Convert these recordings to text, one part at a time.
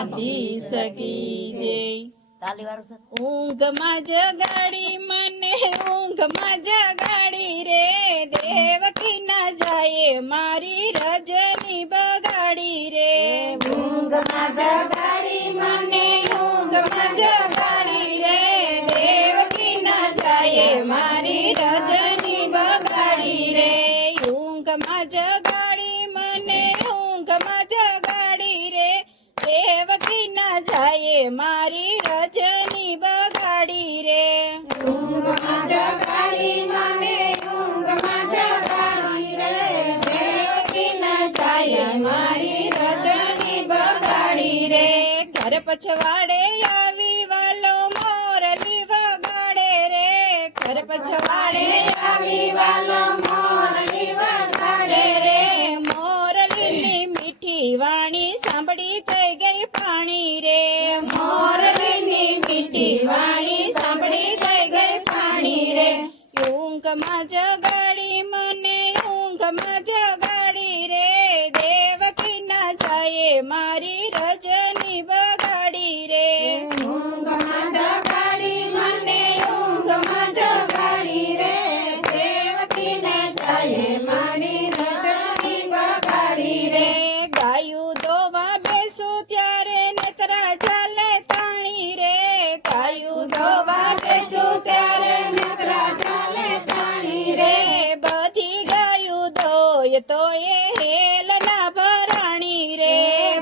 દ્વારિકાધીશ કી જય તાલી વાળું છે ઊંઘમાં જગાડી મને ઊંઘમાં જગાડી રે દેવકી ના જાય મારી રજની બગાડી રે ઊંઘમાં જગાડી મને ઊંઘમાં જગાડી રે દેવકી ના જાય મારી રજની બગાડી રે ઊંઘમાં જગાડી મને મારી રજની બગાડી રે. ઊંઘમાં જગાડી મને ઊંઘમાં જગાડી રે. દેવકી ના જાય મારી રજની બગાડી રે. ઘર પછવાડે આવી ઊંઘમાં જગાડી મને ઊંઘમાં જગાડી તો એ હેલ ના ભરાણી રે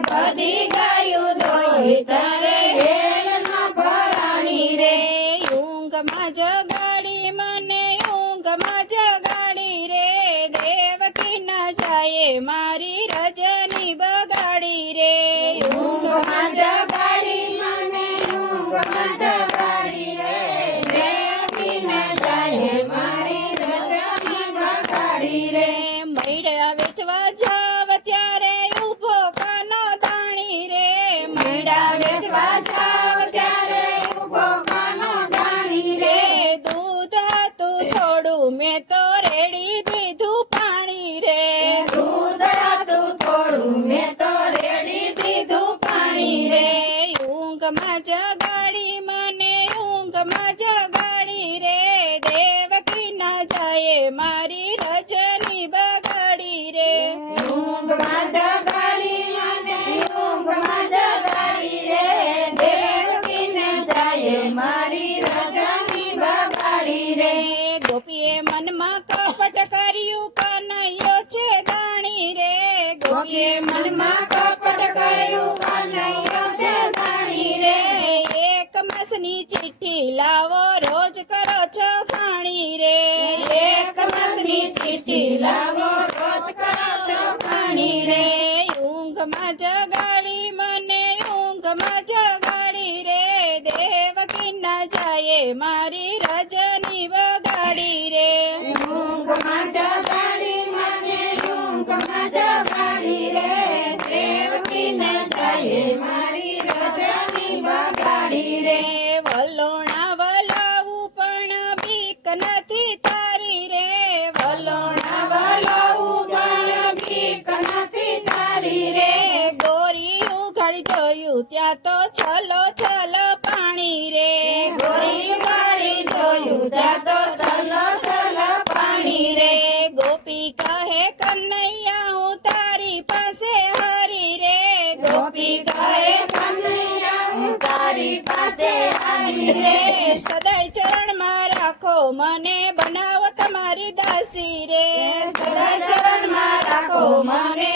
બધી ગાયું દોય તારે હેલ ના ભરાણી રે ઊંઘમાં જગાડી મને ઊંઘમાં જગાડી રે દેવકી ના જાય મારી રજની બગાડી રે ઊંઘમાં જગાડી મને ઊંઘમાં જગાડી ઊંઘમાં જગાડી મને ઊંઘમાં જગાડી રે દેવકી ના જાય મારી રજની બગાડી રે ઊંઘમાં જગાડી મને ઊંઘમાં જગાડી રે દેવકી ના જાય મારી રજની બગાડી રે ગોપીએ મનમાં કપટ કર્યું કનૈયો છે દાણી રે ગોપીએ મનમાં કપટ કર્યું છો ખાણી રે. એક માસની ચિઠ્ઠી લાવો રોજ કરો છો ખાણી રે. ઊંઘમાં જગાડી મને ઊંઘમાં જગાડી જોયું ત્યાં તો છલો છલ પાણી રે ગોરી ઉઘાડી જોયું ત્યાં તો છલો છલ પાણી રે ગોપી કહે કનૈયા હું તારી પાસે હારી રે ગોપી કહે કનૈયા હું તારી પાસે હારી રે સદાય ચરણમાં રાખો મને બનાવો તમારી દાસી રે સદાય ચરણમાં રાખો મને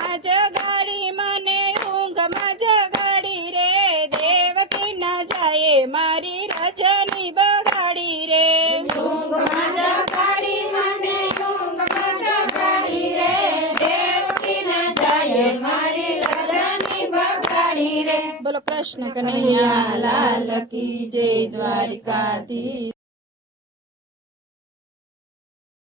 ઊંઘમાં જગાડી મને ઊંઘમાં જગાડી રે? દેવકી ના જાય મારી રજની બગાડી રે. ઊંઘમાં જગાડી મને ઊંઘમાં જગાડી રે? દેવકી ના જાય મારી રજની બગાડી રે. બોલો કૃષ્ણ કનૈયા લાલ કી જય દ્વારિકાધીશ.